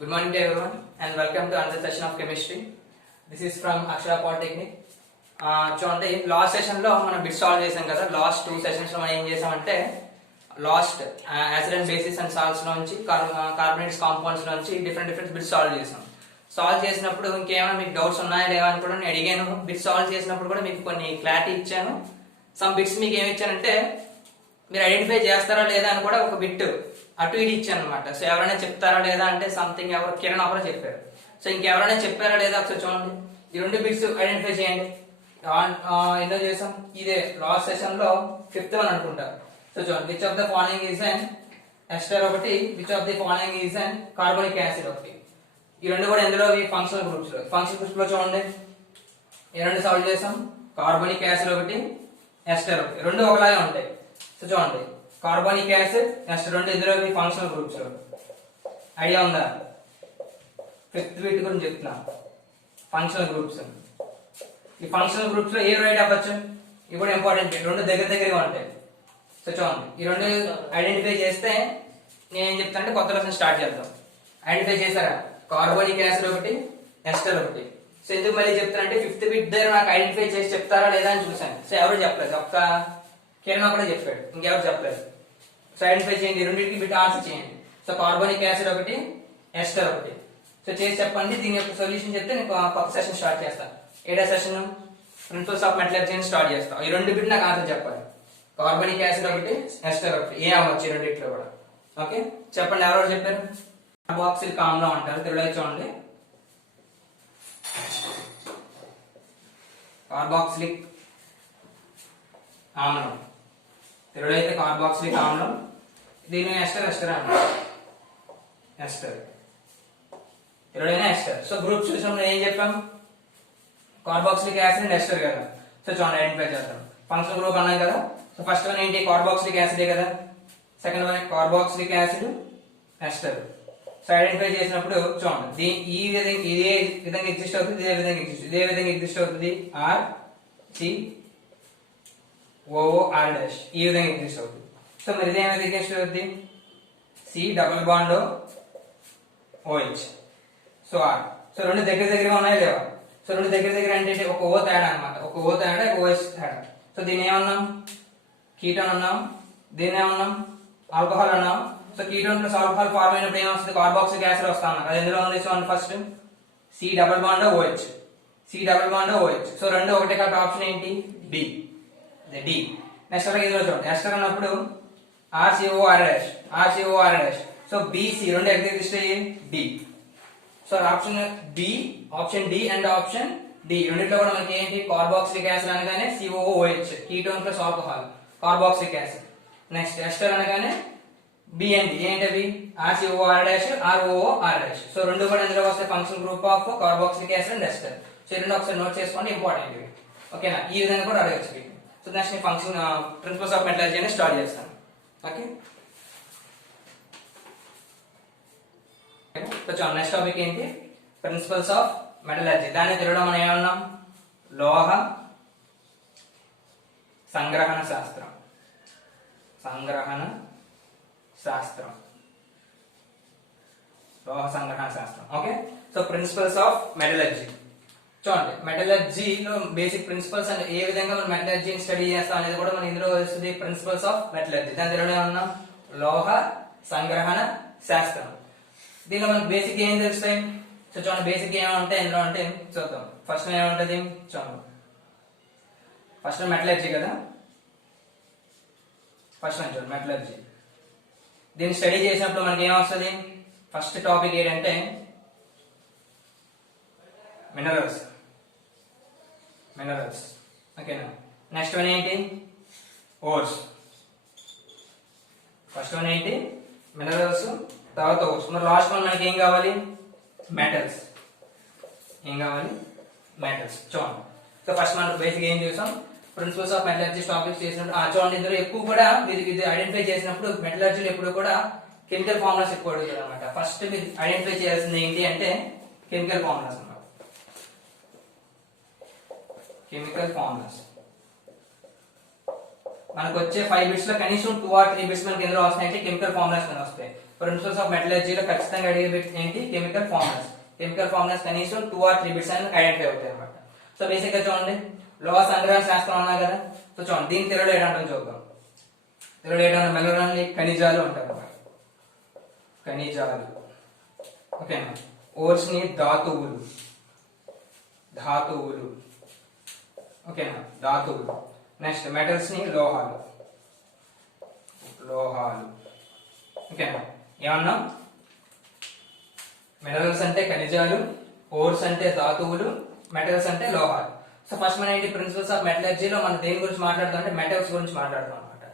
Good morning to everyone and welcome to another session of chemistry. This is from Akshara Polytechnic. చూడండి last session లో మనం bit solve చేసాం కదా. Last 2 sessions లో మనం ఏం చేసామంటే last acid and basis and salts నుంచి కార్బోనేట్స్ కాంపౌండ్స్ నుంచి డిఫరెంట్ బిట్స్ సాల్వ్ చేసాం. సాల్వ్ చేసినప్పుడు ఇంకేమైనా మీకు డౌట్స్ ఉన్నాయా లేవా అని కూడా నేను అడిగాను. బిట్ సాల్వ్ చేసినప్పుడు కూడా మీకు కొన్ని క్లారిటీ ఇచ్చాను. సమ్ బిట్స్ మీకు ఏమి ఇచ్చానంటే మీరు ఐడెంటిఫై చేస్తారా లేదా అని కూడా ఒక బిట్ అటు ఇటు ఇచ్చాను అనమాట. సో ఎవరైనా చెప్తారా లేదా అంటే సంథింగ్ ఎవరు కిరణ్ ఒకరు చెప్పారు. సో ఇంకెవరైనా చెప్పారా లేదా ఒకసారి చూడండి. ఈ 2 బిట్స్ ఐడెంటిఫై చేయండి. ఎన్నో చేసాం, ఇదే లాస్ట్ సెషన్ లో 5th వన్ అనుకుంటా. సో చూడండి, which of the following is an ester ఒకటి, which of the following is an carbonic acid ఒకటి. ఈ 2 కూడా ఎందులో ఫంక్షనల్ గ్రూప్స్ లో. ఫంక్షనల్ గ్రూప్స్ లో చూడండి ఈ 2 సాల్వ్ చేసాం. కార్బోనిక్ యాసిడ్ ఒకటి, ఎస్టర్ ఒకటి, 2 ఒకలాగే ఉంటాయి. సో చూడండి కార్బోనిక్ యాసిడ్ ఎస్టర్ 2 ఎందులో ఫంక్షనల్ గ్రూప్స్ లో. ఐడియా ఉందా? 5th బిట్ గురించి చెప్తున్నా. ఫంక్షనల్ గ్రూప్స్, ఈ ఫంక్షనల్ గ్రూప్స్ లో ఏ రైట్ అవ్వచ్చు ఇవి కూడా ఇంపార్టెంట్. 2 దగ్గరగా ఉంటాయి. సో చూడండి ఈ 2 ఐడెంటిఫై చేస్తే నేనేం చెప్తాను అంటే కొత్త లెసన్ స్టార్ట్ చేద్దాం. ఐడెంటిఫై చేశారా? కార్బోనిక్ యాసిడ్ ఒకటి, ఎస్టర్ ఒకటి. సో ఎందుకు మళ్ళీ చెప్తానంటే 5th బిట్ దగ్గర నాకు ఐడెంటిఫై చేసి చెప్తారా లేదా అని చూసాను. సో ఎవరు చెప్పలేదు, ఒక్క కిరణ్ ఒకటే చెప్పాడు, ఇంకెవరు చెప్పలేదు. సో ఐడెంటిఫై చేయండి, 2కి బిట్ ఆన్సర్ చేయండి. సో కార్బోనిక్ యాసిడ్ ఒకటి, ఎస్టర్ ఒకటి. సో చేసి చెప్పండి. దీని యొక్క సొల్యూషన్ చెప్తే నేను కొత్త సెషన్ స్టార్ట్ చేస్తాను. ఏడా session principles of metallurgy start చేస్తాం. ఈ 2 బిట్ నాకు ఆన్సర్ చెప్పాలి. కార్బోనిక్ యాసిడ్ ఒకటి, ఎస్టర్ ఒకటి, ఏ అవ్వచ్చు ఈ 2 కూడా. ఓకే చెప్పండి, ఎవరెవరు చెప్పారు? కార్బాక్సిలిక్ ఆమ్లం అంటారు తెలుగులో. చూడండి కార్బాక్సిలిక్ ఆమ్లం, తెలుగులో అయితే కార్బాక్సిలిక్ ఆమ్లం. దీని ఎస్టర్ అంటారు, ఎస్టర్ తెలుగులోనే ఎస్టర్. సో గ్రూప్ చూసినప్పుడు ఏం చెప్పాం? కార్బాక్సిలిక్ యాసిడ్ అండ్ ఎస్టర్ కదా. సో చూడండి ఐడెంటిఫై చేద్దాం. ఫంక్షనల్ గ్రూప్ అన్నాం కదా. సో ఫస్ట్ వన్ ఏంటి? కార్బాక్సిలిక్ యాసిడే కదా. Second one carboxylic acid, ester. So identify చేసినప్పుడు చూడండి ఈ విధంగా ఇదే విధంగా ఎగ్జిస్ట్ అవుతుంది, ఇదే విధంగా ఎగ్జిస్ట్ అవుతుంది. ఆర్ సి ఓఆర్ డాష్ ఈ విధంగా ఎగ్జిస్ట్ అవుతుంది. సో మరి ఇదే విధంగా ఎగ్జిస్ట్ అవుతుంది. C double bond OH. So R. So 2 దగ్గరగా ఉన్నాయా లేవా? సో 2 దగ్గర అంటే ఒక ఓ తేడా అనమాట. ఒక ఓ తేడా, ఒక ఓఎస్ తేడా. సో దీన్ని ఏమన్నాం? కీటోన్ అన్నాం. దీన్ని ఏమన్నాం? ఆల్కహాల్ అన్నాం. So ketone plus alcohol form అయినప్పుడు ఏమొస్తుంది? కార్బాక్సిలిక్ యాసిడ్ వస్తా అన్నారు. అది ఎందులో ఉంది? So first C double bond OH, C double bond OH. So 2 ఒకటే కాబట్టి ఆప్షన్ ఏంటి? డి. డి. నెక్స్ట్ అలాగే ఇదిలో చూడండి ఎస్టర్ అన్నప్పుడు RCOR dash, RCOR dash. So BC 2 ఎక్కడ ఎగ్జిస్ట్ అయ్యి? D. So option B, option D and option D రెండిట్లో కూడా మనకి ఏంటి? కార్బాక్సిలిక్ యాసిడ్ అనగానే COOH, ketone plus alcohol, carboxylic acid. Next ester అనగానే బి అండ్ డి ఏంటవి? RCOR dash, ROOR dash. So 2 కూడా ఇందులో వస్తే function group of carboxylic acid and ester. So 2 ఒకసారి నోట్ చేసుకోండి, ఇంపార్టెంట్ ఇవి. ఓకేనా? ఈ విధంగా కూడా అడగచ్చు. సో నెక్స్ట్ నేను ఫంక్షన్ ప్రిన్సిపల్స్ ఆఫ్ మెటలర్జీ అని స్టార్ట్ చేస్తాను. ఓకే సో నెక్స్ట్ టాపిక్ ఏంటి? Principles of metallurgy. దాన్ని తెలుగులో మనం ఏమన్నాం? లోహ సంగ్రహణ శాస్త్రం. సంగ్రహణ శాస్త్రం, లోహ సంగ్రహణ శాస్త్రం. Okay so principles of metallurgy చూడండి. మెటలర్జీలో బేసిక్ ప్రిన్సిపల్స్ అంటే ఏ విధంగా మనం మెటలర్జీని స్టడీ చేస్తాం అనేది కూడా మనం ఇందులో వస్తుంది. ప్రిన్సిపల్స్ ఆఫ్ మెటలర్జీ, దాని తెలుగులో ఏమన్నాం? లోహ సంగ్రహణ శాస్త్రం. దీనిలో మనకి బేసిక్ ఏం తెలుస్తాయి? సో చూడండి బేసిక్ ఏమంటాయి ఇందులో అంటే చూద్దాం. ఫస్ట్ ఏముంటది చూడండి. ఫస్ట్ మెటలర్జీ కదా. ఫస్ట్ చూడండి మెటలర్జీ. దీన్ని స్టడీ చేసినప్పుడు మనకి ఏమొస్తుంది? ఫస్ట్ టాపిక్ ఏంటంటే మినరల్స్. మినరల్స్ ఓకేనా. నెక్స్ట్ వన్ ఏంటి? ఓర్స్. ఫస్ట్ వన్ ఏంటి? మినరల్స్, తర్వాత ఓర్స్. మరి లాస్ట్ వన్ మనకి ఏం కావాలి? మెటల్స్. ఏం కావాలి? మెటల్స్. చూడండి సో ఫస్ట్ మనం బేసిక్ ఏం చూసాం? ప్రిన్సిపల్స్ ఆఫ్ మెటలర్జీ టాపిక్స్ చేసినప్పుడు చూడండి ఇందులో ఎక్కువ కూడా మీరు ఇది ఐడెంటిఫై చేసినప్పుడు మెటలర్జీలో ఎప్పుడు కూడా కెమికల్ ఫార్ములాస్ ఎక్కువ అడుగుతారు అనమాట. ఫస్ట్ మీరు ఐడెంటిఫై చేయాల్సింది ఏంటి అంటే కెమికల్ ఫార్ములాస్ అన్నమాట. కెమికల్ ఫార్ములాస్ మనకు వచ్చే 5 బిట్స్ లో కనీసం 2 or 3 బిట్స్ మనకి ఎందులో వస్తాయంటే కెమికల్ ఫార్ములాస్ వస్తాయి. ప్రిన్సిపల్స్ ఆఫ్ మెటలర్జీలో ఖచ్చితంగా అడిగే బిట్ ఏంటి? Chemical formulas. కెమికల్ ఫార్ములాస్ కనీసం 2 or 3 బిట్స్ అనేది ఐడెంటిఫై అవుతాయి అనమాట. సో బేసిక్ గా చూడండి, లోహ సంగ్రహణ శాస్త్రం అన్నా కదా. సో చూడండి, దీని తెలుగులో ఏంటంటే చూద్దాం. తెలుగులో ఏంటంటే మెలరాన్ని ఖనిజాలు అంటారు. ఖనిజాలు, ఓకేనా. ఓర్స్ ని ధాతువులు, ధాతువులు, ఓకేనా, ధాతువులు. నెక్స్ట్ మెటల్స్ ని లోహాలు, లోహాలు, ఓకేనా. ఏమన్నా మినరల్స్ అంటే ఖనిజాలు, ఓర్స్ అంటే ధాతువులు, మెటల్స్ అంటే లోహాలు. సో ఫస్ట్ మనం ఏంటి, ప్రిన్సిపల్స్ ఆఫ్ మెటలర్జీలో మనం దేని గురించి మాట్లాడుతాం అంటే మెటల్స్ గురించి మాట్లాడుతాం అనమాట.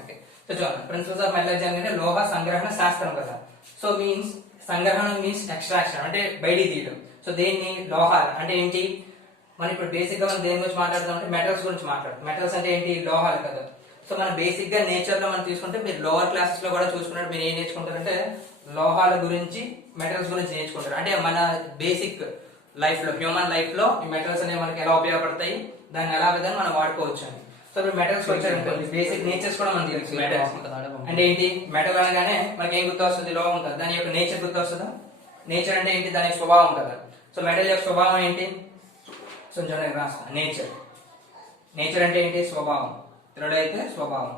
ఓకే, సో చూడండి, ప్రిన్సిపల్స్ ఆఫ్ మెటలర్జీ అంటే లోహ సంగ్రహణ శాస్త్రం కదా. సో మీన్స్ సంగ్రహణం మీన్స్ ఎక్స్ట్రాక్షన్ అంటే బయటికి తీయడం. సో దేన్ని? లోహాలు అంటే ఏంటి? మనం ఇప్పుడు బేసిక్ గా మనం దేని గురించి మాట్లాడుతాం అంటే మెటల్స్ గురించి మాట్లాడుతాం. మెటల్స్ అంటే ఏంటి? లోహాలు కదా. సో మనం బేసిక్ గా నేచర్ లో మనం తీసుకుంటే మీరు లోవర్ క్లాసెస్ లో కూడా చూసుకున్నట్టు మీరు ఏం నేర్చుకుంటారంటే లోహాల గురించి, మెటల్స్ గురించి నేర్చుకుంటారు. అంటే మన బేసిక్ లైఫ్ లో, హ్యూమన్ లైఫ్ లో ఈ మెటల్స్ అనేవి మనకి ఎలా ఉపయోగపడతాయి, దాన్ని ఎలా విధంగా మనం వాడుకోవచ్చు అని. సో ఇప్పుడు మెటల్స్ వచ్చారనుకోండి, బేసిక్ నేచర్స్ కూడా మనకి తెలుసు. మెటల్స్ అంటే ఏంటి? మెటల్ అనగానే మనకి ఏం గుర్తొస్తుంది? లోహం కదా. దాని యొక్క నేచర్ గుర్తొస్తుందా? నేచర్ అంటే ఏంటి? దాని స్వభావం కదా. సో మెటల్ యొక్క స్వభావం ఏంటి? సో చూడండి రాస్తా, నేచర్. నేచర్ అంటే ఏంటి? స్వభావం. అయితే స్వభావం,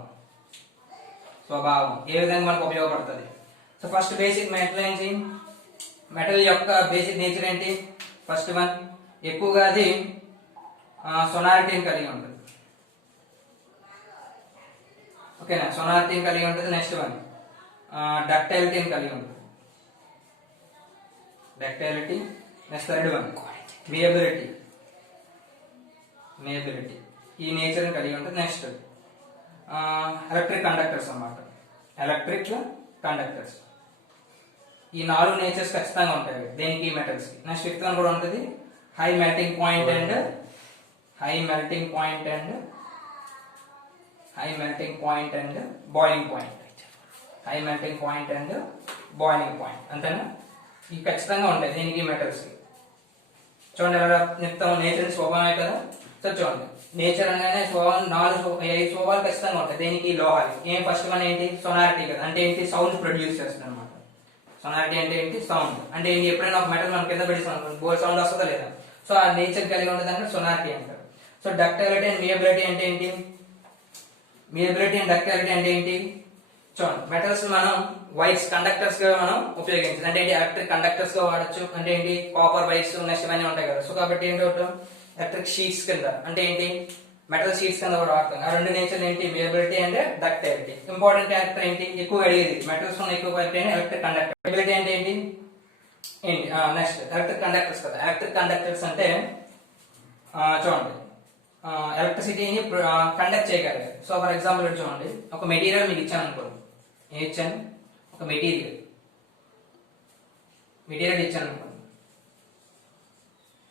స్వభావం ఏ విధంగా మనకు ఉపయోగపడుతుంది. సో ఫస్ట్ బేసిక్ మెటల్ ఏంటి? మెటల్ యొక్క బేసిక్ నేచర్ ఏంటి? ఫస్ట్ వన్, ఎక్కువగా అది సొనారిటీని కలిగి ఉంటుంది. ఓకేనా, సొనారిటీని కలిగి ఉంటుంది. నెక్స్ట్ వన్, డక్టైలిటీని కలిగి ఉంటుంది. Ductility. Next third one, malleability. Malleability ఈ నేచర్ కలిగి ఉంటుంది. నెక్స్ట్ ఎలక్ట్రిక్ కండక్టర్స్ అన్నమాట. Electric conductors. ఈ 4 నేచర్స్ ఖచ్చితంగా ఉంటాయి దేనికి? మెటల్స్ కి. నెక్స్ట్ ఫిఫ్త్ వన్ కూడా ఉంటుంది, high melting point and high melting point and high melting point and boiling point. High melting point and boiling point, అంతేనా? ఇవి ఖచ్చితంగా ఉంటాయి దీనికి, మెటల్స్ కి. చూడండి ఎలా చెప్తాం, నేచర్ స్వభావమే కదా. సో చూడండి, నేచర్ అనగానే స్వభావం 5 స్వభావాలు ఖచ్చితంగా ఉంటాయి దేనికి? లోహాలు. ఏం ఫస్ట్ వన్ ఏంటి? సొనారిటీ కదా. అంటే ఏంటి? సౌండ్ ప్రొడ్యూస్ చేస్తుంది అనమాట. సొనారిటీ అంటే ఏంటి? సౌండ్. అంటే ఏంటి? ఎప్పుడైనా ఒక మెటల్ మనం కింద పెడతాం, బోల్ సౌండ్ వస్తుందా లేదా? సో ఆ నేచర్ కలిగి ఉంటుంది అంటే సొనారిటీ అంటారు. సో డక్టైలిటీ అండ్ మేబిలిటీ అంటే ఏంటి? మేబిలిటీ అండ్ డక్టైలిటీ అంటే ఏంటి? చూడండి, మెటల్స్ మనం వైర్స్, కండక్టర్స్ గా మనం ఉపయోగించాలి. అంటే ఏంటి? ఎలక్ట్రిక్ కండక్టర్స్ గా వాడచ్చు. అంటే ఏంటి? కాపర్ వైర్స్, నెక్స్ట్ ఇవన్నీ ఉంటాయి కదా. సో కాబట్టి ఏంటి? ఎలక్ట్రిక్ షీట్స్ కింద, అంటే ఏంటి? మెటల్ షీట్స్ కింద కూడా వాడతాం. ఆ రెండు నేచర్ ఏంటి? మేబిలిటీ అండ్ డక్టైలిటీ. ఇంపార్టెంట్ క్యారెక్టర్ ఏంటి? ఎక్కువ అడిగేది మెటల్స్ లో ఎక్కువ ఎలక్ట్రిక్ కండక్టర్. మేబిలిటీ అంటే ఏంటి? నెక్స్ట్ ఎలక్ట్రిక్ కండక్టర్స్ కదా. ఎలక్ట్రిక్ కండక్టర్స్ అంటే చూడండి, ఎలక్ట్రిసిటీని కండక్ట్ చేయగలరు. సో ఫర్ ఎగ్జాంపుల్ చూడండి, ఒక మెటీరియల్ మీకు ఇచ్చాను అనుకోండి. ఏం ఇచ్చాను? ఒక మెటీరియల్ ఇచ్చాను అనుకోండి.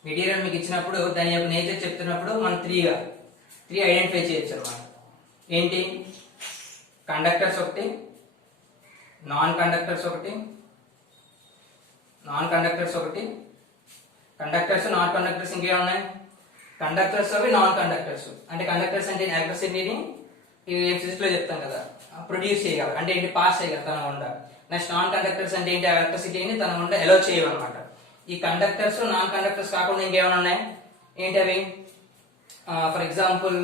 మెటీరియల్ మీకు ఇచ్చినప్పుడు దాని యొక్క నేచర్ చెప్తున్నప్పుడు మనం 3 ఐడెంటిఫై చేయొచ్చు అనమాట. ఏంటి? కండక్టర్స్ ఒకటి, నాన్ కండక్టర్స్ ఒకటి, కండక్టర్స్, నాన్ కండక్టర్స్. ఇంకేమున్నాయి? కండక్టర్స్ అవి, నాన్ కండక్టర్స్. అంటే కండక్టర్స్ అంటే ఎలక్ట్రిసిటీని ఫిజిక్స్ లో చెప్తాం కదా, ప్రొడ్యూస్ చేయగలరు. అంటే ఏంటి? పాస్ చేయగలరు తన గుండా. నెక్స్ట్ నాన్ కండక్టర్స్ అంటే ఏంటి? ఎలక్ట్రిసిటీని తన గుండా ఎలో చేయవన్నమాట. ఈ కండక్టర్స్, నాన్ కండక్టర్స్ కాకుండా ఇంకేమైనా ఉన్నాయి? ఏంటి అవి? ఫర్ ఎగ్జాంపుల్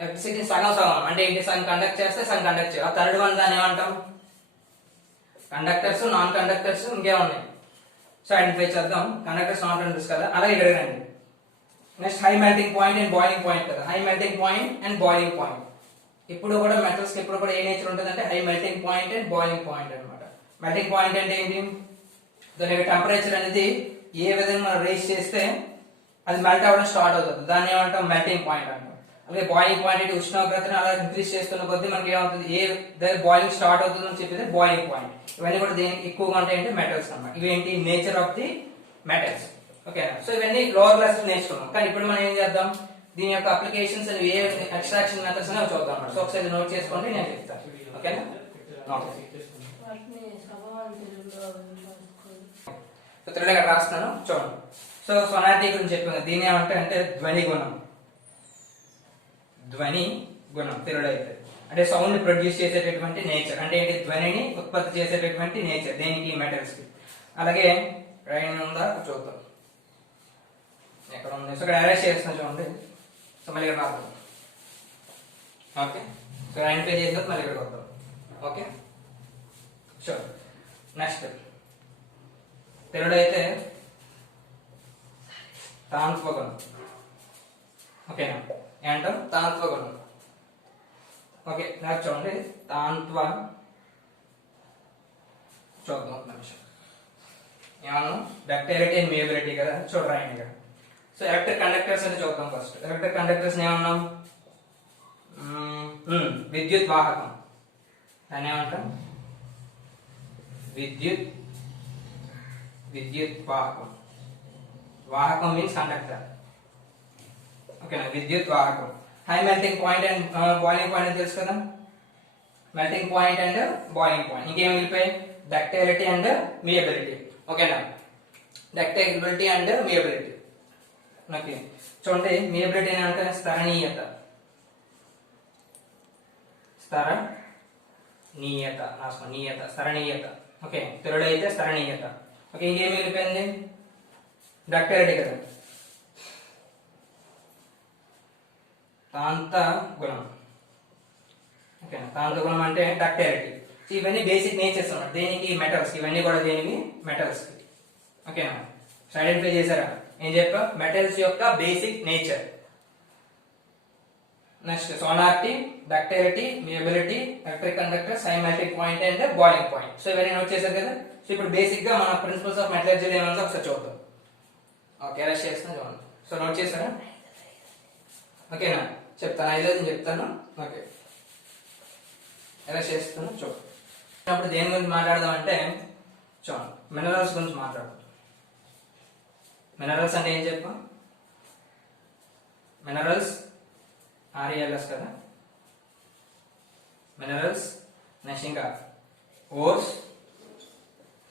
ఎలక్ట్రిసిటీ సగం సగం, అంటే ఏంటి? సగం కండక్ట్ చేస్తే సగం కండక్ట్ చేయాలి. ఆ థర్డ్ వన్ దాన్ని ఏమంటాం? కండక్టర్స్, నాన్ కండక్టర్స్, ఇంకేమున్నాయి? సో ఐడెంటిఫై చేద్దాం. కండక్టర్స్, నాన్ కండక్టర్స్ కదా. అలాగే ఇక్కడ రండి. Next high melting point and boiling point కదా. High melting point and boiling point. ఇప్పుడు కూడా మెటల్స్ కి ఇప్పుడు కూడా ఏ నేచర్ ఉంటుంది అంటే high melting point and boiling point అనమాట. మెల్టింగ్ పాయింట్ అంటే ఏంటి? దాని యొక్క టెంపరేచర్ అనేది ఏ విధంగా మనం రేస్ చేస్తే అది మెల్ట్ అవ్వడం స్టార్ట్ అవుతుంది, దాన్ని ఏమంటాం? మెల్టింగ్ పాయింట్ అంటాం. అలాగే బాయిలింగ్ పాయింట్ అంటే ఉష్ణోగ్రతను అలా ఇంక్రీజ్ చేస్తున్న కొద్దీ మనకి ఏమవుతుంది? ఏ బాయిలింగ్ స్టార్ట్ అవుతుంది అని చెప్పేది బాయిలింగ్ పాయింట్. ఇవన్నీ కూడా దేనికి ఎక్కువగా ఉంటాయంటే మెటల్స్ అన్నమాట. ఇవేంటి? Nature of the metals. ఓకేనా? సో ఇవన్నీ లోవర్ క్లాసెస్ నేర్చుకున్నాం. కానీ ఇప్పుడు మనం ఏం చేద్దాం? దీని యొక్క అప్లికేషన్స్ అని ఏ ఎక్స్ట్రాక్షన్ మెథడ్స్ అని చూద్దాం అన్నమాట. సో ఒకసారి నోట్ చేసుకోండి, నేను చెప్తాను. ఓకేనా? సో త్వరగా రాస్తున్నాను చూడండి. సో సొనారిటీ గురించి చెప్పాను. దీని ఏమంటే అంటే ధ్వని గుణం. ధ్వని గుణం తెలుగు అయితే అంటే సౌండ్ ప్రొడ్యూస్ చేసేటటువంటి నేచర్, అంటే ఏంటి, ధ్వనిని ఉత్పత్తి చేసేటటువంటి నేచర్ దేనికి, మెటల్స్ కి. అలాగే రైన్ ఉందా చూద్దాం, ఎక్కడ ఉంది, సో ఇక్కడ అరేంజ్ చేస్తున్నా చూడండి. సో మళ్ళీ ఇక్కడ రాద్దాం. ఓకే, సో ఐడెంటిఫై చేసిన మళ్ళీ ఇక్కడికి వద్దాం. Okay, sure. నెక్స్ట్ తెలుగులో అయితే తాంత్వగుణం. ఓకేనా, ఏంటో తాంత్వగుణం. ఓకే, నెక్స్ట్ చూడండి తాంత్వ, చూద్దాం ఒక నిమిషం. ఏమన్నా డక్టిలిటీ అండ్ మేబిలిటీ కదా, చూడరాయండి ఇక్కడ. సో ఎలక్ట్రిక్ కండక్టర్స్ అని చూద్దాం ఫస్ట్. ఎలక్ట్రిక్ కండక్టర్స్ ఏమన్నాం, విద్యుత్ వాహకం. దాన్ని ఏమంటాం, విద్యుత్ వాహకం. వాహకం మీన్స్ కండక్టర్. ఓకేనా, విద్యుత్ వాహకం. High melting point and boiling point అని తెలుసు కదా. Melting point and boiling point. ఇంకేం వెళ్ళిపోయి డక్టిలిటీ అండ్ మియబిలిటీ. ఓకేనా, డక్టిలిటీ అండ్ మియబిలిటీ. ఓకే, చూడండి మియబిలిటీ అంటే స్థరణీయత. స్థరణీయత. ఓకే, తెలుగులో అయితే స్థరణీయత. ఓకే, ఇంకేమి వెళ్ళిపోయింది, డక్టిలిటీ కదా, తాంత గుణం. ఓకేనా, తాంత గుణం అంటే డక్టిలిటీ. ఇవన్నీ బేసిక్ నేచర్స్ అన్నమాట దేనికి, మెటల్స్. ఇవన్నీ కూడా దేనికి, మెటల్స్ కి. ఓకేనా, ఐడెంటిఫై చేశారా, ఏం చెప్పా, మెటల్స్ యొక్క basic nature. Next sonority, ductility, malleability, electric conductors, high melting point and boiling point. So ఇవన్నీ నోట్ చేశారు కదా. సో ఇప్పుడు బేసిక్ గా మన ప్రిన్సిపల్స్ ఆఫ్ మెటలర్జీ ఏమన్నా ఒకసారి చూద్దాం. ఓకే, ఎలా చేస్తున్నా చూడండి. సో నోట్ చేశారా, ఓకేనా, చెప్తాను, ఐదోది చెప్తాను. ఓకే, ఎలా చేస్తున్నా చూడండి. అప్పుడు దేని గురించి మాట్లాడదాం అంటే చూడండి, మినరల్స్ గురించి మాట్లాడదాం. మినరల్స్ అంటే ఏం చెప్పాం, మినరల్స్ ఆర్ఈఎల్ఎస్ కదా, మినరల్స్. నెక్స్ట్ ఇంకా ores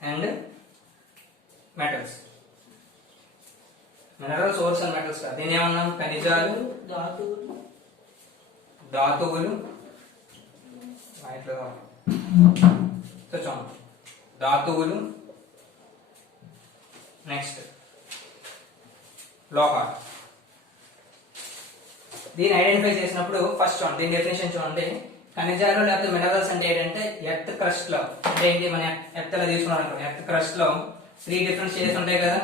and metals. Minerals, ores and metals కదా. దీని ఏమన్నాం, ఖనిజాలు, ధాతువులు. సో చూడండి, ధాతువులు. నెక్స్ట్ లోహాలు. దీన్ని ఐడెంటిఫై చేసినప్పుడు ఫస్ట్ చూడండి, దీని డెఫినేషన్ చూడండి. ఖనిజాలు లేకపోతే మినరల్స్ అంటే ఏంటంటే ఎర్త్ క్రస్ట్ లో, అంటే ఏంటి, మన ఎర్త్ లో తీసుకున్నాం, ఎర్త్ క్రస్ట్ లో 3 డిఫరెంట్ స్టేజెస్ ఉంటాయి కదా,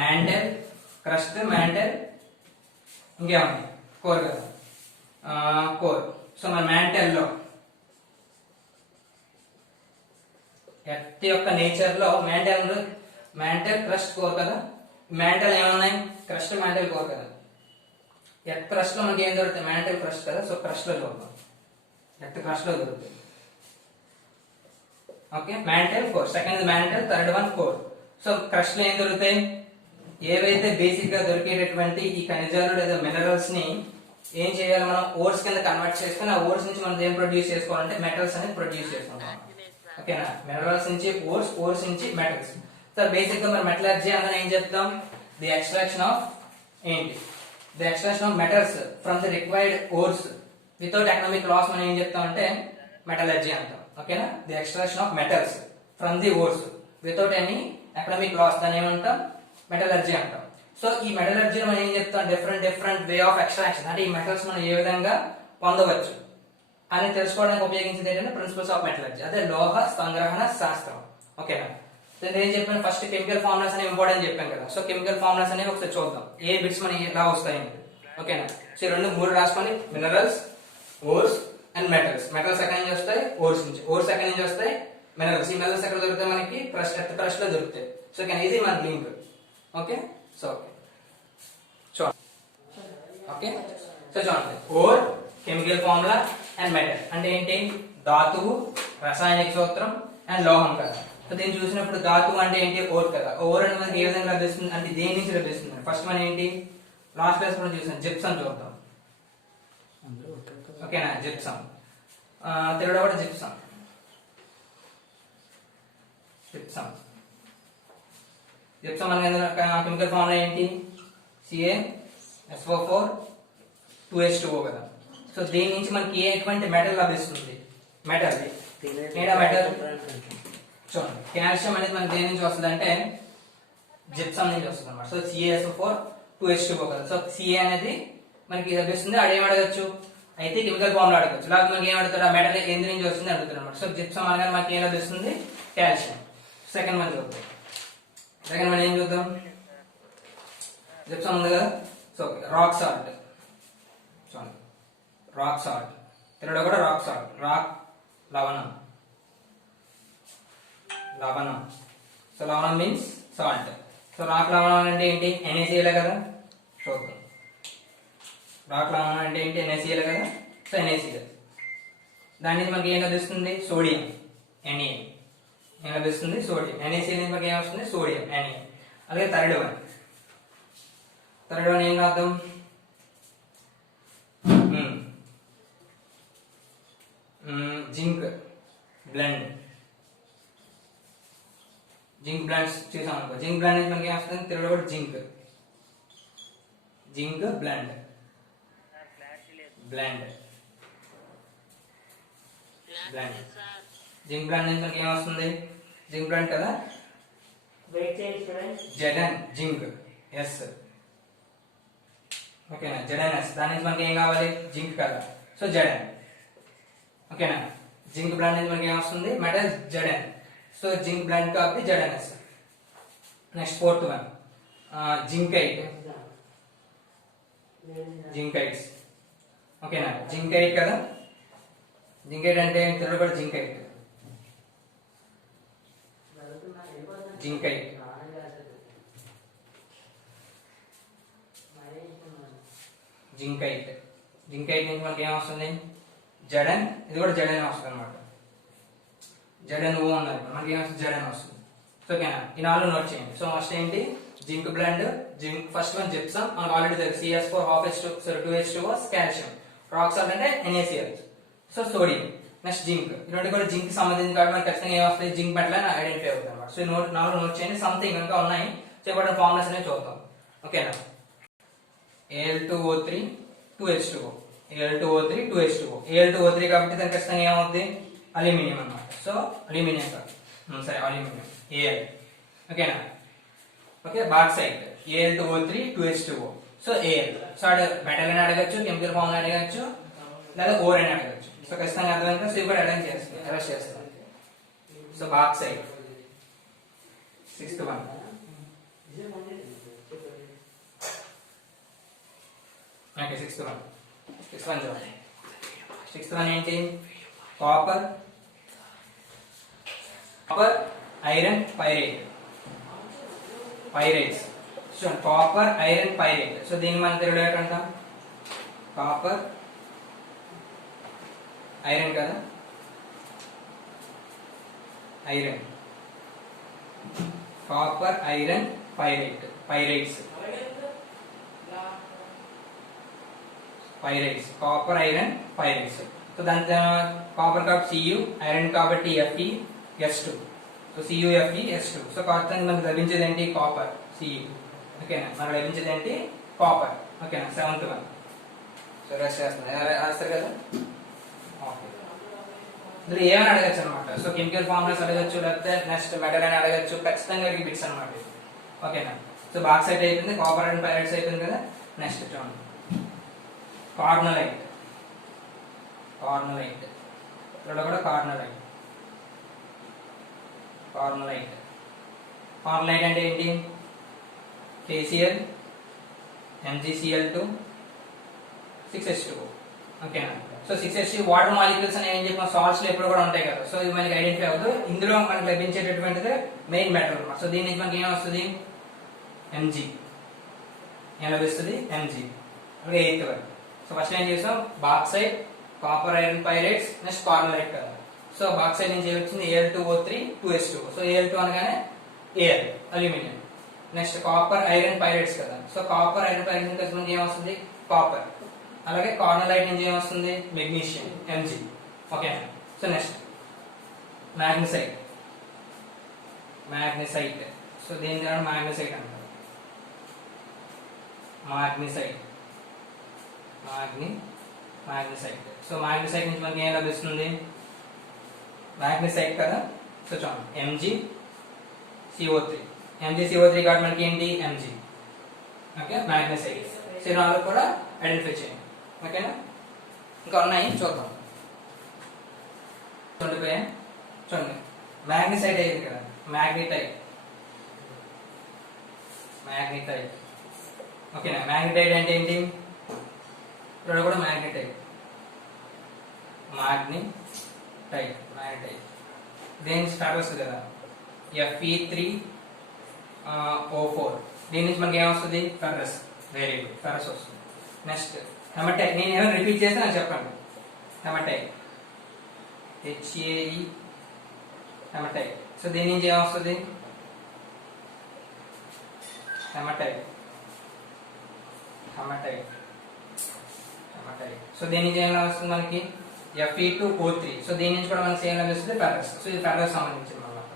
మ్యాంటల్, క్రస్ట్, మ్యాంటల్, ఇంకేముంది కోర్ కదా, కోర్. సో మన మ్యాంటల్ లో ఎర్త్ యొక్క నేచర్ లో మ్యాంటల్, క్రస్ట్, కోర్ కదా. మ్యాంటల్ ఏమున్నాయి, క్రస్ట్, మ్యాంటల్, కోర్ కదా. ఎర్త్ క్రస్ట్ లో మనకి ఏం దొరుకుతాయి, మ్యాంటల్ క్రస్ట్ కదా. సో క్రస్ట్ లో చూద్దాం, ఎర్త్ క్రస్ట్ లో దొరుకుతాయి. Okay, mantle, core. Second mantle, third one core. So crust లో ఏం దొరుకుతాయి, ఏవైతే బేసిక్ గా దొరికేటటువంటి ఈ ఖనిజాలు లేదా మినరల్స్ ని ఏం చేయాలి, మనం ఓర్స్ కింద కన్వర్ట్ చేసుకుని ఆ ఓర్స్ నుంచి మనం ఏం ప్రొడ్యూస్ చేసుకోవాలంటే మెటల్స్ అనేది ప్రొడ్యూస్ చేసుకుంటాం. ఓకేనా, మినరల్స్ నుంచి ఓర్స్, ఓర్స్ నుంచి మెటల్స్. సో బేసిక్ గా మనం మెటలర్జీ అనగా ఏం చెప్తాం, ది ఎక్స్ట్రాక్షన్ ఆఫ్ ఏంటి, the extraction of metals from the required ores without economic loss మనం ఏం చెప్తాం అంటే మెటలర్జీ అంటాం. ఓకేనా, the extraction of metals from the ores without any economic loss, దాన్ని ఏమంటాం, మెటలర్జీ అంటాం. సో ఈ మెటలర్జీ మనం ఏం చెప్తాం, డిఫరెంట్ వే ఆఫ్ ఎక్స్ట్రాక్షన్, అంటే ఈ మెటల్స్ మనం ఏ విధంగా పొందవచ్చు అని తెలుసుకోవడానికి ఉపయోగించేది ఏంటంటే ప్రిన్సిపల్స్ ఆఫ్ మెటలర్జీ, అదే లోహ సంగ్రహణ శాస్త్రం. ఓకేనా, నేను ఏం చెప్పాను, ఫస్ట్ కెమికల్ ఫార్ములాస్ అనేవి ఇంపార్టెంట్ చెప్పాను కదా. సో కెమికల్ ఫార్ములాస్ అనేవి ఒకసారి చూద్దాం, ఏ బిట్స్ మనకి ఎలా వస్తాయి. ఓకేనా, సో 2, 3 రాసుకొని, minerals, ores and metals. Metals ఎక్కడి నుంచి వస్తాయి, ఓర్స్ నుంచి. ఓర్స్ ఎక్కడి నుంచి వస్తాయి, మినరల్స్. ఈ మినరల్స్ ఎక్కడ దొరుకుతాయి, మనకి క్రస్ట్, ఎర్త్ క్రస్ట్ లో దొరుకుతాయి. సో కెన్ ఈజీ మన లింక్. ఓకే, సో చూడండి. ఓకే, సో చూడండి, ore, chemical formula and metal అంటే ఏంటి, ధాతువు, రసాయనిక సూత్రం అండ్ లోహం కదా. సో దీన్ని చూసినప్పుడు ధాతువు అంటే ఏంటి, ఓర్ కదా. ఓర్ అనేది మనకి ఏ విధంగా లభిస్తుంది అంటే దేని నుంచి లభిస్తుంది, ఫస్ట్ మనం ఏంటి లాస్ట్ క్లాస్ మనం చూసాం, జిప్సమ్ చూద్దాం. ఓకేనా, జిప్సమ్, తెలుగులో కూడా జిప్సమ్. జిప్సమ్ అనేది కెమికల్ ఫార్ములా ఏంటి, CaSO4 2H2O కదా. సో దీని నుంచి మనకి ఎటువంటి మెటల్ లభిస్తుంది? మెటల్ మెటల్ చూడండి, కాల్షియం అనేది మనకి దేని నుంచి వస్తుంది అంటే జిప్సమ్ నుంచి వస్తుంది అనమాట. సో CaSO4 2H2O కదా. సో Ca అనేది మనకి లభిస్తుంది. అడేం అడగచ్చు అయితే కెమికల్ ఫామ్ లో అడగచ్చు, లేకపోతే మనకి ఏం అడుగుతాడు, ఆ మెటల్ ఎందు నుంచి వస్తుంది అడుగుతాడు అనమాట. సో జిప్సమ్ అనగానే మనకి ఏం లభిస్తుంది? కాల్షియం. సెకండ్ వన్ చూద్దాం. సెకండ్ వన్ ఏం చూద్దాం? జిప్సమ్ ఉంది కదా. సో రాక్ సాల్ట్ చూడండి, రాక్ సాల్ట్ తెలుగులో కూడా రాక్ సాల్ట్, రాక్ లవణం, లవణం. సో లవణం మీన్స్ సాల్ట్. సో రాక్ లవణం అంటే ఏంటి? NaCl కదా. చూద్దాం, రాక్ లవణం అంటే ఏంటి? NaCl కదా. So NaCl. దాని నుంచి మనకి ఏం లభిస్తుంది? Sodium, Na. ఏం లభిస్తుంది? సోడియం. NaCl నుంచి మనకి ఏం వస్తుంది? Sodium, Na. అలాగే థర్డ్ వన్ ఏం రాద్దాం? Zinc blend. జింక్ బ్లెండ్స్ చూసాం అనుకో. జింక్ బ్లెండ్ నుంచి మనకి ఏం వస్తుంది? తెలుగులో కూడా zinc, zinc blende, blende, blende. Zinc blende నుంచి మనకి ఏం వస్తుంది? జింక్ బ్లెండ్ కదా. Zn జింక్ ఎస్, ఓకేనా. ZnS. దాని నుంచి మనకి ఏం కావాలి? జింక్ కదా. సో Zn, ఓకేనా. జింక్ బ్లెండ్ నుంచి మనకి ఏం వస్తుంది? Metal Zn. So zinc blende కాబట్టి ZnS. Next fourth one zincite, zincites, ఓకేనా. జింకైట్ కదా. జింకైట్ అంటే తెలుగు కూడా జింకైట్, జింకైట్. జింకైట్. జింకైట్ నుంచి మనకి ఏం వస్తుంది? Zn. ఇది కూడా Zn వస్తుంది అనమాట. Zn O ఉన్నది మనకి ఏం వస్తుంది? Zn వస్తుంది. ఓకేనా. ఈ నాలుగు నోట్ చేయండి. సో ఫస్ట్ ఏంటి? Zinc blend, zinc. First one gypsum, మనకు ఆల్రెడీ తెలుసు. CaS4 2H2O calcium. Rock salt అంటే NaCl. So sodium. Next zinc. ఈ రెండు కూడా జింక్ సంబంధించిన కాబట్టి మనకి ఖచ్చితంగా ఏం వస్తుంది? జింక్ మెటల్ అని ఐడెంటిఫై అవుతుంది అనమాట. సో నాలుగు నోట్ చేయండి. సంథింగ్ ఇంకా ఉన్నాయి, చెప్పడం ఫార్ములాస్ అనేవి చూద్దాం. ఓకేనా. Al2O3 2H2O, Al2O3 2H2O. Al2O3 కాబట్టి దానికి ఖచ్చితంగా ఏమవుతుంది? అల్యూమినియం అన్నమాట. సో అల్యూమినియం కాదు, సరే అల్యూమినియం Al, ఓకేనా. Okay. Bauxite Al2O3 2H2O. So Al. So metal అని అడగచ్చు, కెమికల్ ఫామ్ అని అడగచ్చు, లేదా ఓర్ అని అడగచ్చు. సో ఖచ్చితంగా అర్థమైందా? సో ఇప్పుడు అరెస్ట్ చేస్తాం. So bauxite. Sixth one okay. Sixth one చూడండి. సిక్స్త్ వన్ ఏంటి? Copper, iron pirate, pirates. So copper iron pirate. So దీన్ని మనం తెలుగులో ఏంటంటాం? కాపర్ ఐరన్ కదా. Iron, copper iron pirate, pirates, pirates. Copper iron pirates. So దాని copper కాబట్టి Cu, iron కాబట్టి Fe(S2). So CuFeS2. So ఖచ్చితంగా మనకు లభించేది ఏంటి? Copper, Cu. ఓకేనా. మనకు లభించేది ఏంటి? కాపర్. ఓకేనా. Seventh one. సో రెస్ట్ చేస్తున్నాను, రాస్తారు కదా. ఓకే. ఇందులో ఏమైనా అడగచ్చు అనమాట. సో కెమికల్ ఫార్ములాస్ అడగచ్చు, లేకపోతే నెక్స్ట్ మెటల్ అని అడగచ్చు. ఖచ్చితంగా బిట్స్ అనమాట. ఓకేనా. సో బాక్సైట్ అయిపోయింది, కాపర్ అండ్ పైరేట్స్ అయిపోయింది కదా. నెక్స్ట్ చూడండి, కార్నలైట్. కార్నలైట్ ఇక్కడ కూడా కార్నలైట్. కార్నలైట్. కార్నలైట్ అంటే ఏంటి? KCl, MgCl2, 6H2O. ఓకేనా. సో 6H2 వాటర్ మాలిక్యూల్స్ అనేవి ఏం చెప్పిన సాల్ట్స్ లో ఎప్పుడు కూడా ఉంటాయి కదా. సో ఇది మనకి ఐడెంటిఫై అవుతుంది. ఇందులో మనకు లభించేటటువంటిది మెయిన్ మెటల్ అనమాట. సో దీని నుంచి మనకి ఏం వస్తుంది? Mg. ఏం లభిస్తుంది? Mg. అలాగే ఎయిత్ వన్. సో ఫస్ట్ ఏం చేసాం? Bauxite, copper iron pyrites, next carnallite కదా. సో బాక్సైట్ నుంచి ఏమొచ్చింది? Al2O3 2H2O. సో Al2 అనగానే Al, aluminium. Next copper iron pyrites కదా. సో కాపర్ ఐరన్ పైరేట్స్ నుంచి మనకి ఏమొస్తుంది? కాపర్. అలాగే కార్నలైట్ నుంచి ఏమొస్తుంది? Magnesium, Mg. Okay. So next magnesite. Magnesite. So దేని ద్వారా మ్యాగ్నెసైట్ అంటారు? మ్యాగ్నెసైట్, మ్యాగ్నెసైట్. సో మ్యాగ్నెసైట్ నుంచి మనకి ఏం లభిస్తుంది? మ్యాగ్నెసైట్ కదా. సో చూడండి MgCO3. MgCO3 కాబట్టి మనకి ఏంటి? Mg. ఓకే, మ్యాగ్నెసైట్. సో ఈ నాలుగు కూడా ఐడెంటిఫై చేయండి. ఓకేనా? ఇంకా ఉన్నాయి చూద్దాం. చూడండి మ్యాగ్నెసైట్ అయ్యింది కదా, మ్యాగ్నెటైట్. ఓకేనా? మ్యాగ్నెటైట్ అంటే ఏంటి? ఇక్కడ కూడా మ్యాగ్నెటైట్. దేని స్టార్ట్ వస్తుంది కదా, Fe3O4. దీని నుంచి మనకి ఏమొస్తుంది? ఫెర్రస్. వెరీ గుడ్, ఫెర్రస్ వస్తుంది. Next hematite. నేను ఏమైనా రిపీట్ చేస్తే నాకు చెప్పండి. Haematite, HAE, haematite. సో దీని నుంచి ఏమొస్తుంది? హెమటైట్. సో దీని నుంచి ఏం వస్తుంది మనకి? Fe2O3. సో దీని నుంచి కూడా మనకి సేమ్ లభిస్తుంది ఫెర్రస్. సో ఇది ఫెర్రస్ సంబంధించింది అన్నమాట.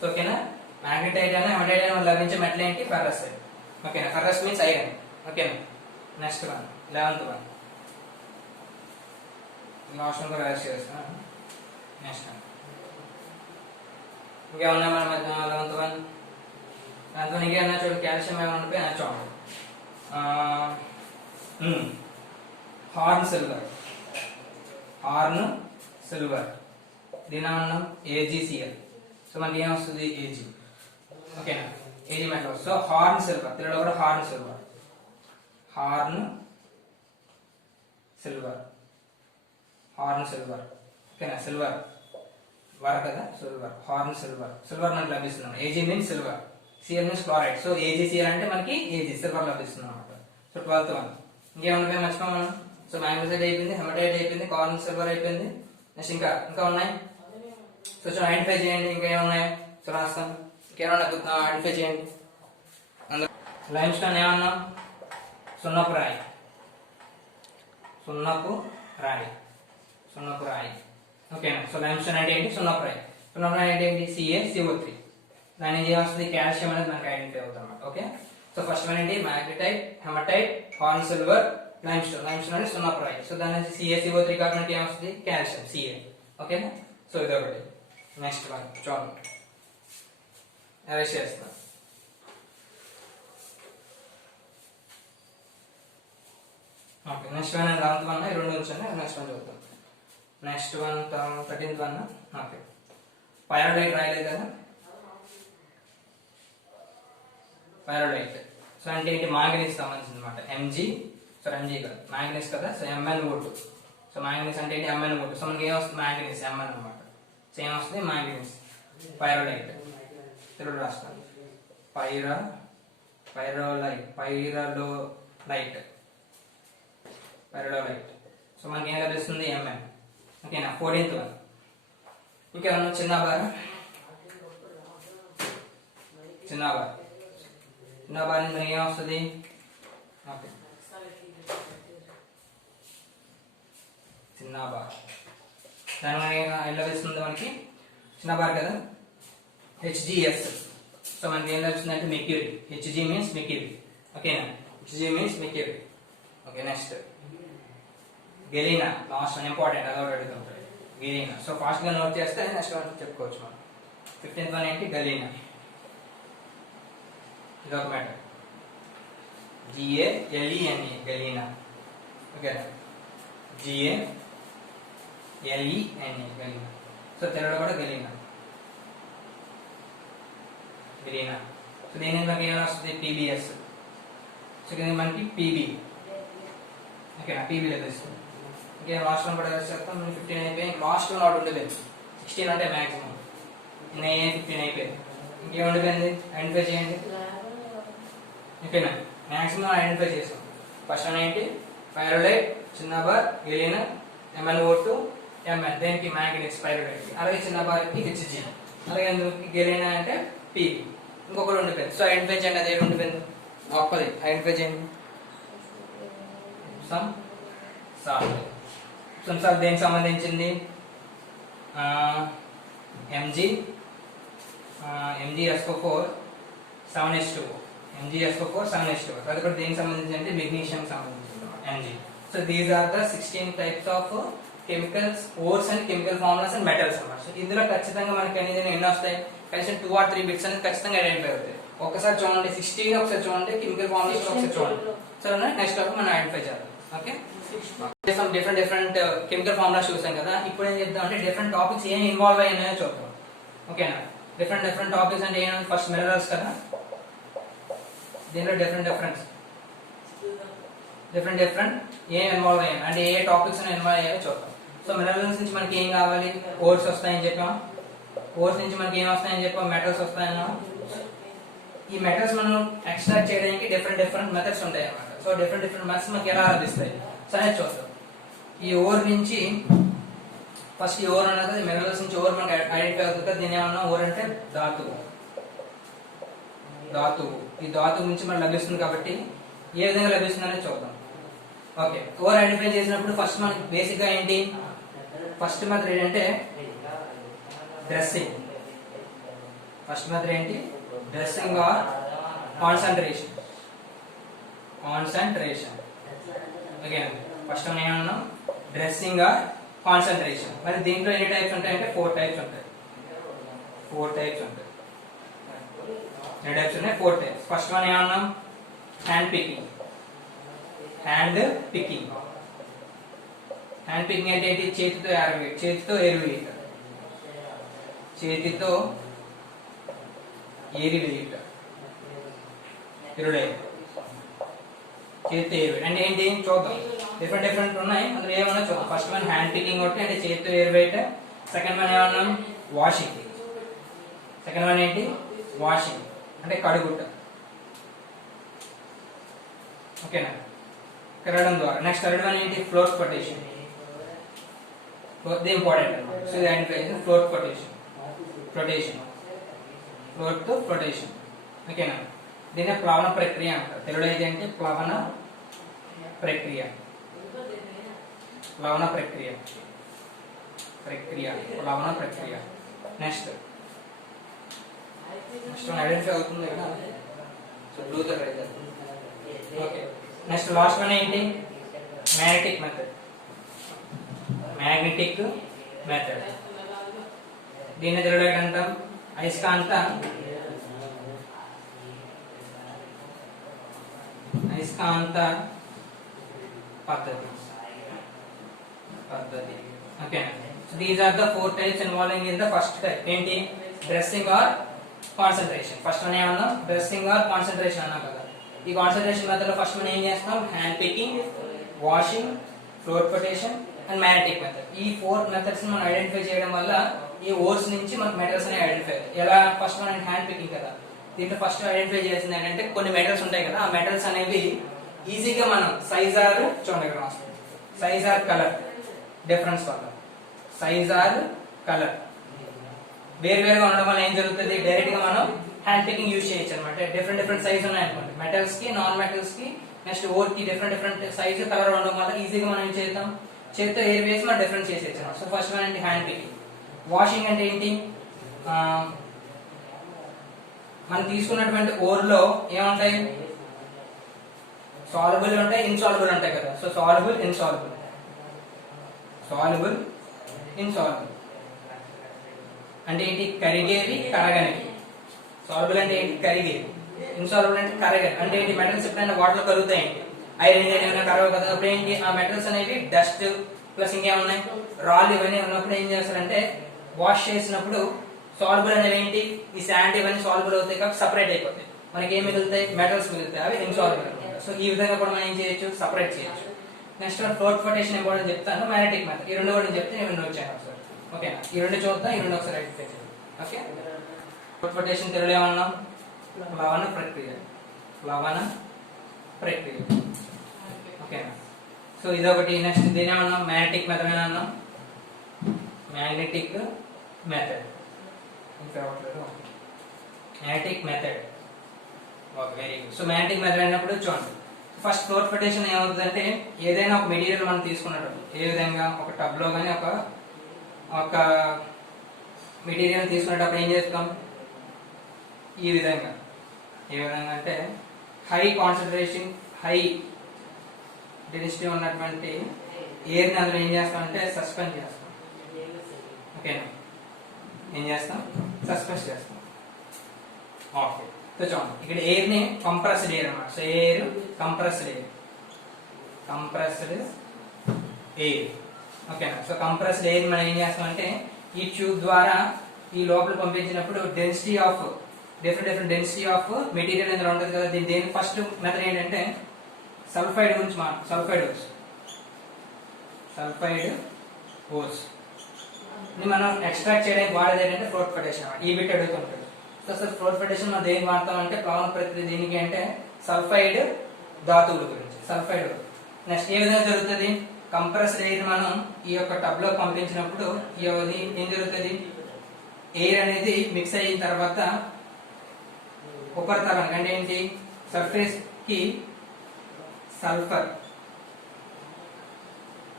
సో ఓకేనా? మ్యాగ్నెటైట్ అయినా హెమటైట్ అయినా లభించే మెటల్ ఏంటి? ఫెర్రస్. ఓకేనా? Ferrous means iron. ఓకేనా? Next one, 11th one. Last one కూడా రైస్ చేస్తాను. నెక్స్ట్ వన్ ఇంకేమన్నా మన 11th వన్. ఇంకేమన్నా చూడండి, కాల్షియం ఏమైనా ఉంటే చూడండి. Horn silver. దీని అన్నాం AgCl. సో మనకి ఏం వస్తుంది? Ag. ఓకేనా? Ag metal. So horn silver, తెలుగులో కూడా హార్న్ సిల్వర్. ఓకేనా? సిల్వర్ వర కదా, హార్న్ సిల్వర్ మనకి లభిస్తుంది. Ag means silver, Cl means chloride. So AgCl అంటే మనకి Ag సిల్వర్ లభిస్తుంది అనమాట. So 12th one. ఇంకేమన్నా మర్చిపోయాం మనం. సో మ్యాగ్నెసైట్ అయిపోయింది, హెమటైట్ అయిపోయింది, కార్న్ సిల్వర్ అయిపోయింది. నెక్స్ట్ ఇంకా ఉన్నాయి. సో ఐడెంటిఫై చేయండి. ఇంకా ఏమున్నాయి? సో రాస్తాను. ఇంకేమన్నా ఐడెంటిఫై చేయండి. లైమ్ స్టోన్ ఏమన్నా? సున్నపు రాయి. ఓకేనా? సో లైమ్ స్టోన్ అంటే ఏంటి? సున్నపు రాయి అంటే ఏంటి? CaCO3. దాని నుంచి ఏమొస్తుంది? కాల్షియం అనేది మనకి ఐడెంటిఫై అవుతుంది అన్నమాట. ఓకే. సో ఫస్ట్ వన్ ఏంటి? Magnetite, hematite, horn silver, limestone అంటే సున్నపు రాయి. సో దాని నుంచి CaCO3 కాబట్టి ఏమొస్తుంది? Calcium, Ca. ఓకేనా? సో ఇదొకటి. నెక్స్ట్ వన్ చూడండి, అరెస్ట్ చేస్తాం. Okay, next one 11th one. ఈ రెండు ఉంచండి, నెక్స్ట్ వన్ చూద్దాం. Next one 13th one. Okay, పైరోడైట్ రాయలేదు కదా. పైరోడైట్ సో అంటే ఏంటి? మాంగనీస్ సంబంధించింది అనమాట. Mg. సో Mg కదా, మాంగనీస్ కదా. So MnO2. సో మాంగనీస్ అంటే ఏంటి? MnO2. సో మనకి ఏమొస్తుంది? మాంగనీస్, Mn అనమాట. సో ఏమొస్తుంది? మాంగనీస్. పైరోడైట్ తెలుగు రాస్తాను. పైరోలైట్. సో మనకి ఏం లభిస్తుంది? Mn. ఓకేనా? 14th one. ఇంకేమన్నా చిన్న బార్ నుంచి మనకి ఏమొస్తుంది? ఓకే, చిన్న బార్. దాని మనకి ఏం లభిస్తుంది? మనకి చిన్న బార్ కదా, HgS. సో మనకి ఏం లభిస్తుంది అంటే మెర్క్యూరీ. Hg means mercury. ఓకేనా? Hg means mercury. Okay, next galena. Last one important, అదొకటి అడుగుతుంటాడు. గెలీనా. సో ఫాస్ట్ గా నోట్ చేస్తే నెక్స్ట్ వన్ చెప్పుకోవచ్చు మనం. 15th వన్ ఏంటి? గెలీనా. ఇదొక మ్యాటర్. GaLeNA, galena. ఓకేనా? GaLeNA, galena. సో తెలుగులో కూడా గెలీనా. సో దీని మనకి ఏమైనా వస్తుంది? PbS. సో దీని మనకి PB. ఓకేనా? PB లభిస్తుంది. ఇంకే లాస్ట్ వన్ కూడా చేస్తాం. 15 అయిపోయి లాస్ట్ వన్ ఒకటి ఉండిపోయింది. 16 అంటే మ్యాక్సిమం. 15 అయిపోయింది. ఇంకేం ఉండిపోయింది? ఐడెంటిఫై చేయండి. ఓకేనా? మ్యాక్సిమం ఐడెంటిఫై చేసాం. ఫస్ట్ వన్ ఏంటి? పైరోలైట్, చిన్న బార్, గెలీనా, MnO2, Mn. దేనికి? మ్యాంగనీస్, పైరోలైట్. అలాగే చిన్న బార్కి Hg. అలాగే గెలీనా అంటే PB. ఇంకొకటి ఉండిపోయింది. సో ఐడెంటిఫై చేయండి. అదే ఉండిపోయింది ఒక్కది. ఐడెంటిఫై చేయండి. సాల్ట్ దేనికి సంబంధించింది? MgSO4 7H2O. MgSO4 7H2O. అది కూడా దేనికి సంబంధించి అంటే మెగ్నీషియం సంబంధించింది Mg. So these are the 16 types of chemicals, ores and chemical formulas and metals అన్నమాట. సో ఇందులో ఖచ్చితంగా మనకి అనేది ఎన్ని వస్తాయి, కనీసం 2 or 3 బిట్స్ అనేది ఖచ్చితంగా ఐడెంటిఫై అవుతాయి. ఒకసారి చూడండి 16 ఒకసారి చూడండి, కెమికల్ ఫార్ములాస్ ఒకసారి చూడండి. సో నెక్స్ట్ టాపిక్ మనం ఐడెంటిఫై చేద్దాం. ఓకే, డిఫరెంట్ కెమికల్ ఫార్ములాస్ చూసాం కదా. ఇప్పుడు ఏం చెప్తాం అంటే డిఫరెంట్ టాపిక్స్ ఏం ఇన్వాల్వ్ అయ్యాయో చూద్దాం. ఓకేనా, డిఫరెంట్ టాపిక్స్ అంటే ఏమైనా ఫస్ట్ మినరల్స్ కదా, దీంట్లో డిఫరెంట్ ఏం ఇన్వాల్వ్ అయ్యాయి అంటే ఏ టాపిక్స్ ఇన్వాల్వ్ అయ్యాయో చూద్దాం. సో మినరల్స్ నుంచి మనకి ఏం కావాలి, ఓర్స్ వస్తాయని చెప్పాం. ఓర్స్ నుంచి మనకి ఏం వస్తాయని చెప్పాం, మెటల్స్ వస్తాయన్నా. ఈ మెటల్స్ మనం ఎక్స్ట్రాక్ట్ చేయడానికి డిఫరెంట్ మెథడ్స్ ఉంటాయి అన్నమాట. సో డిఫరెంట్ మెథడ్స్ మనకి ఎలా లభిస్తాయి సరే చూద్దాం. ఈ ఓర్ నుంచి ఫస్ట్ ఈ ఓర్ అన్నది మినరల్స్ నుంచి ఓర్ మనకి ఐడెంటిఫై అవుతుంది కదా. దీని ఏమన్నా ఓర్ అంటే ధాతువు. ఈ ధాతువు నుంచి మనకు లభిస్తుంది కాబట్టి ఏ విధంగా లభిస్తుంది అనేది చూద్దాం. ఓకే, ఓర్ ఐడెంటిఫై చేసినప్పుడు ఫస్ట్ మనకి బేసిక్ గా ఏంటి, ఫస్ట్ మెథడ్ ఏంటంటే డ్రెస్సింగ్. ఫస్ట్ మెథడ్ ఏంటి, dressing or concentration. Okay, first మనం ఏమన్నాం, డ్రెస్సింగ్ ఆర్ కాన్సన్ట్రేషన్. మరి దీంట్లో ఎన్ని టైప్స్ ఉంటాయంటే 4 టైప్స్ ఉంటాయి. 4 టైప్స్ ఉంటాయి. ఎన్ని టైప్స్ ఉన్నాయి, 4 టైప్స్. ఫస్ట్ వన్ ఏమన్నాం, హ్యాండ్ పికింగ్ అంటే ఏంటి, చేతితో ఎరువు వేయటం. చేతితో ఏరి వేయటం అంటే ఏంటి చూద్దాం. డిఫరెంట్ ఉన్నాయి, అందులో ఏమన్నా చూద్దాం. ఫస్ట్ వన్ హ్యాండ్ పికింగ్ ఒకటి అంటే చేతితో ఏరి వేయటం. సెకండ్ వన్ ఏమన్నాం, వాషింగ్. సెకండ్ వన్ ఏంటి, వాషింగ్ అంటే కడుగుట. ఓకేనా, కడగడం ద్వారా. నెక్స్ట్ థర్డ్ వన్ ఏంటి, ఫ్లోర్ కొటేషన్. ఇది ఇంపార్టెంట్ అన్నమాట. సో ఇది ఐడెంటిఫై చేసి ఫ్లోర్ ఫ్లోటేషన్. ఓకేనా, దీన్ని ప్లవన ప్రక్రియ అంటారు. తెలుగులో ఏంటంటే ప్లవన ప్రక్రియ. నెక్స్ట్ ఐడెంటిఫై అవుతుంది కదా. సో బ్లూతో అయితే ఓకే. నెక్స్ట్ లాస్ట్ వన్ ఏంటి, మ్యాగ్నెటిక్ మెథడ్. దీన్ని తెలుగులో ఏంటంటాం, అయస్కాంత పద్ధతి. Okay, these are the 4 types involving in the first type ఏంటి, dressing or concentration. First one ఏమన్నా, డ్రెస్సింగ్ ఆర్ కాన్సన్ట్రేషన్ అన్నాం కదా. ఈ కాన్సన్ట్రేషన్ మెథడ్ లో ఫస్ట్ మనం ఏం చేస్తాం, hand picking, washing, floor quotation and magnetic method. ఈ 4 మెథడ్స్ మనం ఐడెంటిఫై చేయడం వల్ల ఈ ఓర్స్ నుంచి మనకు మెటల్స్ అనేవి ఐడెంటిఫై అవుతాయి. ఎలా, ఫస్ట్ మనం హ్యాండ్ పికింగ్ కదా. దీంట్లో ఫస్ట్ ఐడెంటిఫై చేసింది ఏంటంటే కొన్ని మెటల్స్ ఉంటాయి కదా, ఆ మెటల్స్ అనేవి ఈజీగా మనం సైజ్ ఆర్ చూడండి ఇక్కడ వస్తుంది, సైజ్ ఆర్ కలర్ డిఫరెన్స్ వల్ల సైజ్ ఆర్ కలర్ వేరువేరుగా ఉండడం వల్ల ఏం జరుగుతుంది, డైరెక్ట్ గా మనం హ్యాండ్ పికింగ్ యూజ్ చేయొచ్చు అనమాట. డిఫరెంట్ సైజ్ ఉన్నాయి అనుకోండి, మెటల్స్ కి నాన్ మెటల్స్ కి. నెక్స్ట్ ఓర్ కి డిఫరెంట్ సైజ్ కలర్ ఉండడం వల్ల ఈజీగా మనం ఏం చేద్దాం, చేతితో ఎయిర్ వేసి మనం డిఫరెంట్ చేసేయచ్చు అనమాట. సో ఫస్ట్ వన్ అంటే హ్యాండ్ పికింగ్. వాషింగ్ అంటే ఏంటి, మనం తీసుకున్నటువంటి ఓర్ లో ఏముంటాయి, సాల్యుబుల్ ఉంటాయి, ఇన్సాల్యుబుల్ ఉంటాయి కదా. సో సాల్యుబుల్ ఇన్సాల్యుబుల్ అంటే ఏంటి, కరిగేవి కరగనివి. సాల్యుబుల్ అంటే ఏంటి, కరిగేవి. ఇన్సాల్యుబుల్ అంటే కరగని అంటే ఏంటి, మెటల్స్ ఎప్పుడైనా వాటర్ లో కరుగుతాయండి, ఐరన్ ఏమైనా కరగవు కదా. అప్పుడు ఏంటి, ఆ మెటల్స్ అనేవి డస్ట్ ప్లస్ ఇంకేమున్నాయి, రాళ్ళు ఇవన్నీ ఉన్నప్పుడు ఏం చేస్తారంటే వాష్ చేసినప్పుడు సాల్యుబుల్ అనేవి ఏంటి, ఈ శాండ్ ఇవన్నీ సాల్యుబుల్ అవుతాయి కాబట్టి సపరేట్ అయిపోతాయి. మనకి ఏం మిగులుతాయి, మెటల్స్ మిగులుతాయి, అవి ఇన్సాల్యుబుల్ అనమాట. సో ఈ విధంగా కూడా మనం ఏం చేయొచ్చు, సపరేట్ చేయొచ్చు. నెక్స్ట్ ఫ్లోర్ కొటేషన్ ఇంపార్టెంట్ చెప్తాను, మ్యాగ్నెటిక్ మెథడ్. ఈ రెండు కూడా నేను చెప్తే నేను వచ్చాను ఒకసారి. ఓకేనా, ఈ రెండు చూద్దాం, ఈ రెండు ఒకసారి ఐడెంటిఫై చేద్దాం. ఓకే, ఫ్లోర్ కొటేషన్ తెలుగులో ఏమన్నాం, ప్లవన ప్రక్రియ. ఓకేనా, సో ఇదొకటి. నెక్స్ట్ దీని ఏమన్నాం, మ్యాగ్నెటిక్ మెథడ్ అని అన్నాం. Magnetic method okay, very good. So magnetic method అన్నప్పుడు చూడండి, ఫస్ట్ ఫ్లోర్ కొటేషన్ ఏమవుతుందంటే ఏదైనా ఒక మెటీరియల్ మనం తీసుకున్నట్టు, ఏ విధంగా ఒక టబ్ లో కానీ ఒక మెటీరియల్ తీసుకునేటప్పుడు ఏం చేస్తాం, ఈ విధంగా. ఏ విధంగా అంటే హై డెన్సిటీ ఉన్నటువంటి ఎయిర్ ని అందులో ఏం చేస్తామంటే సస్పెండ్ చేస్తాం. ఓకేనా, ఏం చేస్తాం, సస్పెండ్ చేస్తాం. ఓకే, సో చూడండి ఇక్కడ ఎయిర్ ని కంప్రెస్డ్ ఎయిర్ అన్నమాట. So air compressed air, compressed air. ఓకేనా, సో కంప్రెస్డ్ ఎయిర్ మనం ఏం చేస్తామంటే ఈ ట్యూబ్ ద్వారా ఈ లోపల పంపించినప్పుడు density of different density of material ఇందులో ఉంటుంది కదా. దీని ఫస్ట్ మెథడ్ ఏంటంటే సల్ఫైడ్ గురించి సల్ఫైడ్ ఓర్స్ ని మనం ఎక్స్ట్రాక్ట్ చేయడానికి వాడేది ఏంటంటే ఫ్లోట్ ఫెడరేషన్. ఈ బిట్ అడుగుతుంటాడు. సో అసలు ఫ్లోట్ ఫెడరేషన్ మనం దేనికి వాడతాం అంటే ప్లవన ప్రక్రియ దేనికి అంటే సల్ఫైడ్ ధాతువుల గురించి. సల్ఫైడ్ నెక్స్ట్ ఏ విధంగా జరుగుతుంది, కంప్రెస్డ్ ఎయిర్ మనం ఈ యొక్క టబ్ లో పంపించినప్పుడు ఏం జరుగుతుంది, ఎయిర్ అనేది మిక్స్ అయిన తర్వాత ఉపరితలానికి అంటే ఏంటి సర్ఫేస్ కి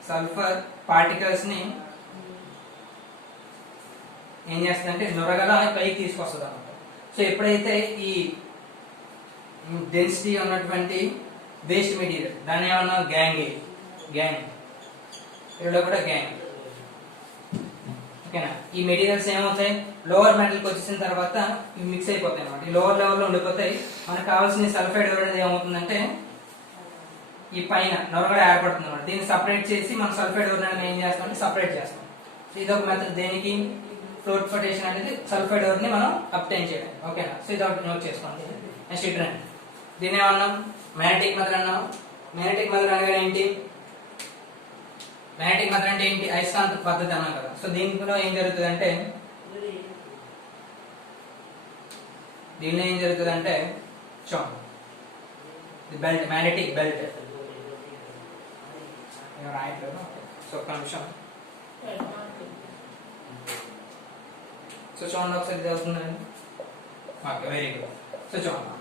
సల్ఫర్ పార్టికల్స్ ని ఏం చేస్తుందంటే నురగల పైకి తీసుకొస్తుంది అన్నమాట. సో ఎప్పుడైతే ఈ డెన్సిటీ ఉన్నటువంటి వేస్ట్ మెటీరియల్ దాన్ని ఏమన్నా గ్యాంగ్ ఇక్కడ కూడా గ్యాంగ్. ఓకేనా, ఈ మెటీరియల్స్ ఏమవుతాయి లోవర్ మెటల్కి వచ్చేసిన తర్వాత ఇవి మిక్స్ అయిపోతాయి అన్నమాట. ఈ లోవర్ లెవెల్ లో ఉండిపోతాయి. మనకు కావాల్సిన సల్ఫైడ్ అనేది ఏమవుతుందంటే ఈ పైన నొరగడ ఏర్పడుతుంది అన్నమాట. దీన్ని సపరేట్ చేసి మనం సల్ఫైడ్ అనేది ఏం చేస్తామంటే సపరేట్ చేస్తాం. సో ఇది ఒక మెథడ్ దేనికి ఫ్లోట్ ఫెడరేషన్ అనేది సల్ఫైడ్ ని మనం అబ్టైన్ చేయడం. ఓకేనా, సో ఇది ఒకటి నోట్ చేసుకోండి. నెక్స్ట్ ఇటు దీన్ని ఏమన్నాం మ్యాగ్నెటిక్ మెథడ్ అన్నాం. మ్యాగ్నెటిక్ మెథడ్ అనగా ఏంటి, మ్యాగ్నెటిక్ మెథడ్ అంటే ఏంటి, అయస్కాంత పద్ధతి అన్నాం కదా. సో దీంట్లో ఏం జరుగుతుంది అంటే బెల్ట్ మ్యాగ్నెటిక్ బెల్ట్. సో ఒక నిమిషం. సో చూడండి ఒకసారి ఇది అవుతుందండి. Okay, very good. సో చూడండి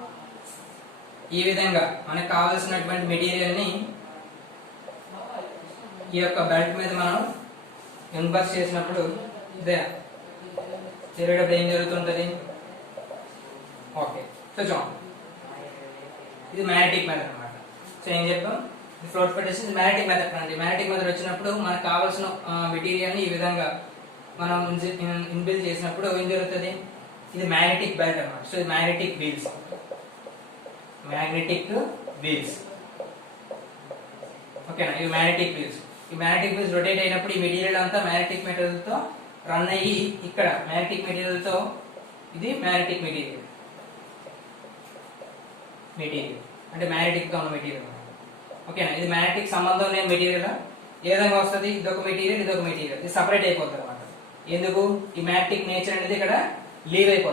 ఈ విధంగా మనకు కావాల్సినటువంటి మెటీరియల్ ని ఈ యొక్క బెల్ట్ మీద మనం ఇన్వర్స్ చేసినప్పుడు జరిగేటప్పుడు ఏం జరుగుతుంటది. ఓకే, సో చూడండి ఇది మ్యాగ్నెటిక్ మెథడ్ అన్నమాట. సో ఏం చెప్పాం, ఫ్లోట్ ఫెడరేషన్ మ్యాగ్నెటిక్ మెథడ్ అండి. మ్యాగ్నెటిక్ మెథడ్ వచ్చినప్పుడు మనకు కావాల్సిన మెటీరియల్ ని ఈ విధంగా మనం ఇన్బిల్డ్ చేసినప్పుడు ఏం జరుగుతుంది, ఇది మ్యాగ్నెటిక్ బెల్ట్ అన్నమాట. సో ఇది మ్యాగ్నెటిక్ వీల్స్. ఓకేనా, ఇవి మ్యాగ్నెటిక్ వీల్స్. ఈ మ్యాగ్నెటిక్ వీల్స్ రొటేట్ అయినప్పుడు ఈ మెటీరియల్ అంతా మ్యాగ్నెటిక్ మెటీరియల్ తో రన్ అయ్యి ఇక్కడ మ్యాగ్నెటిక్ మెటీరియల్ తో ఇది మ్యాగ్నెటిక్ మెటీరియల్ అంటే మ్యాగ్నెటిక్ గా ఉన్న మెటీరియల్. ఓకేనా, ఇది మ్యాగ్నెటిక్ సంబంధం లేని మెటీరియల్. ఏ విధంగా వస్తుంది, ఇదొక మెటీరియల్ ఇది సపరేట్ అయిపోతుంది అనమాట. ఎందుకు, ఈ మ్యాగ్నెటిక్ నేచర్ అనేది ఇక్కడ లీవ్ అయిపోతుంది.